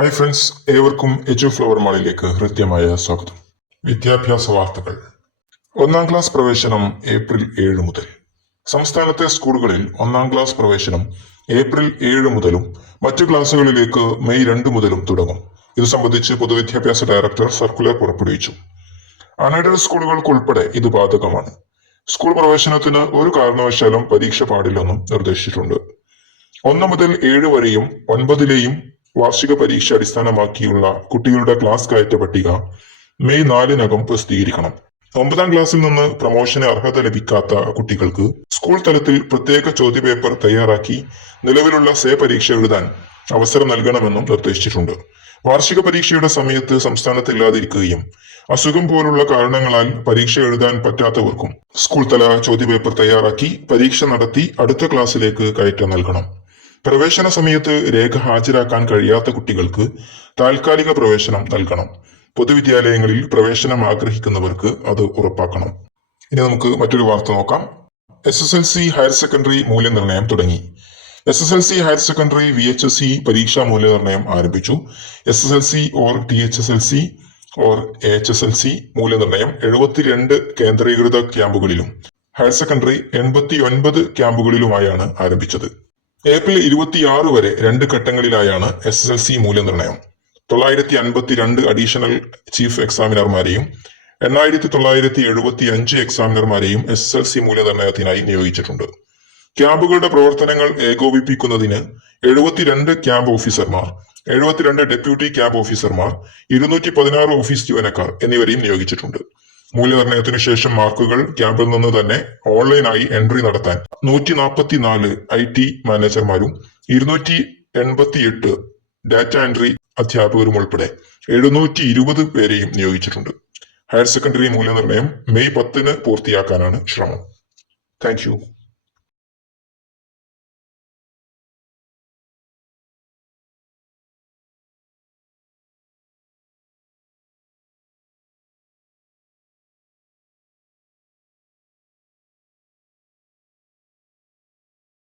Hi friends ഏവർക്കും എജു flower മാളിലേക്ക് ഹൃദ്യമായ സ്വാഗതം. വിദ്യാഭ്യാസ വാർത്തകൾ. ഒന്നാം ക്ലാസ് പ്രവേശനം ഏപ്രിൽ ഏഴ് മുതൽ. സംസ്ഥാനത്തെ സ്കൂളുകളിൽ ഒന്നാം ക്ലാസ് പ്രവേശനം ഏപ്രിൽ ഏഴ് മുതലും മറ്റു ക്ലാസ്സുകളിലേക്ക് മെയ് രണ്ട് മുതലും തുടങ്ങും. ഇത് സംബന്ധിച്ച് പൊതുവിദ്യാഭ്യാസ ഡയറക്ടർ സർക്കുലർ പുറപ്പെടുവിച്ചു. അൺഎയ്ഡഡ് സ്കൂളുകൾക്കുൾപ്പെടെ ഇത് ബാധകമാണ്. സ്കൂൾ പ്രവേശനത്തിന് ഒരു കാരണവശാലും പരീക്ഷ പാടില്ലെന്നും നിർദ്ദേശിച്ചിട്ടുണ്ട്. ഒന്ന് മുതൽ ഏഴ് വരെയും ഒൻപതിലെയും വാർഷിക പരീക്ഷ അടിസ്ഥാനമാക്കിയുള്ള കുട്ടികളുടെ ക്ലാസ് കയറ്റ പട്ടിക മെയ് നാലിനകം പ്രസിദ്ധീകരിക്കണം. ഒമ്പതാം ക്ലാസ്സിൽ നിന്ന് പ്രമോഷന് അർഹത ലഭിക്കാത്ത കുട്ടികൾക്ക് സ്കൂൾ തലത്തിൽ പ്രത്യേക ചോദ്യപേപ്പർ തയ്യാറാക്കി നിലവിലുള്ള സേ പരീക്ഷ എഴുതാൻ അവസരം നൽകണമെന്നും നിർദ്ദേശിച്ചിട്ടുണ്ട്. വാർഷിക പരീക്ഷയുടെ സമയത്ത് സംസ്ഥാനത്ത് ഇല്ലാതിരിക്കുകയും അസുഖം പോലുള്ള കാരണങ്ങളാൽ പരീക്ഷ എഴുതാൻ പറ്റാത്തവർക്കും സ്കൂൾ തല ചോദ്യപേപ്പർ തയ്യാറാക്കി പരീക്ഷ നടത്തി അടുത്ത ക്ലാസ്സിലേക്ക് കയറ്റം നൽകണം. പ്രവേശന സമയത്ത് രേഖ ഹാജരാക്കാൻ കഴിയാത്ത കുട്ടികൾക്ക് താൽക്കാലിക പ്രവേശനം നൽകണം. പൊതുവിദ്യാലയങ്ങളിൽ പ്രവേശനം ആഗ്രഹിക്കുന്നവർക്ക് അത് ഉറപ്പാക്കണം. ഇനി നമുക്ക് മറ്റൊരു വാർത്ത നോക്കാം. S S L C higher secondary മൂല്യനിർണയം തുടങ്ങി. S S L C higher secondary V H S C പരീക്ഷാ മൂല്യനിർണയം ആരംഭിച്ചു. S S L C or T H S L C or H S L C മൂല്യനിർണയം എഴുപത്തിരണ്ട് കേന്ദ്രീകൃത ക്യാമ്പുകളിലും. Higher secondary എൺപത്തി ഒൻപത് ക്യാമ്പുകളിലുമായാണ് ആരംഭിച്ചത്. ഏപ്രിൽ ഇരുപത്തിയാറ് വരെ രണ്ട് ഘട്ടങ്ങളിലായാണ് എസ് എസ് എൽ സി മൂല്യനിർണയം. തൊള്ളായിരത്തി അൻപത്തി രണ്ട് അഡീഷണൽ ചീഫ് എക്സാമിനർമാരെയും എണ്ണായിരത്തി തൊള്ളായിരത്തി എഴുപത്തി അഞ്ച് എക്സാമിനർമാരെയും എസ് എസ് എൽ സി മൂല്യനിർണയത്തിനായി നിയോഗിച്ചിട്ടുണ്ട്. ക്യാമ്പുകളുടെ പ്രവർത്തനങ്ങൾ ഏകോപിപ്പിക്കുന്നതിന് എഴുപത്തിരണ്ട് ക്യാമ്പ് ഓഫീസർമാർ എഴുപത്തിരണ്ട് ഡെപ്യൂട്ടി ക്യാമ്പ് ഓഫീസർമാർ ഇരുന്നൂറ്റി പതിനാറ് ഓഫീസ് ജീവനക്കാർ എന്നിവരെയും നിയോഗിച്ചിട്ടുണ്ട്. മൂല്യനിർണയത്തിനു ശേഷം മാർക്കുകൾ ക്യാമ്പിൽ നിന്ന് തന്നെ ഓൺലൈനായി എൻട്രി നടത്താൻ. നൂറ്റി നാൽപ്പത്തി നാല് ഐ ടി മാനേജർമാരും ഇരുന്നൂറ്റി എൺപത്തി എട്ട് ഡാറ്റ എൻട്രി അധ്യാപകരും ഉൾപ്പെടെ എഴുന്നൂറ്റി ഇരുപത് പേരെയും നിയോഗിച്ചിട്ടുണ്ട്. ഹയർ സെക്കൻഡറി മൂല്യനിർണയം മെയ് പത്തിന് പൂർത്തിയാക്കാനാണ് ശ്രമം. താങ്ക്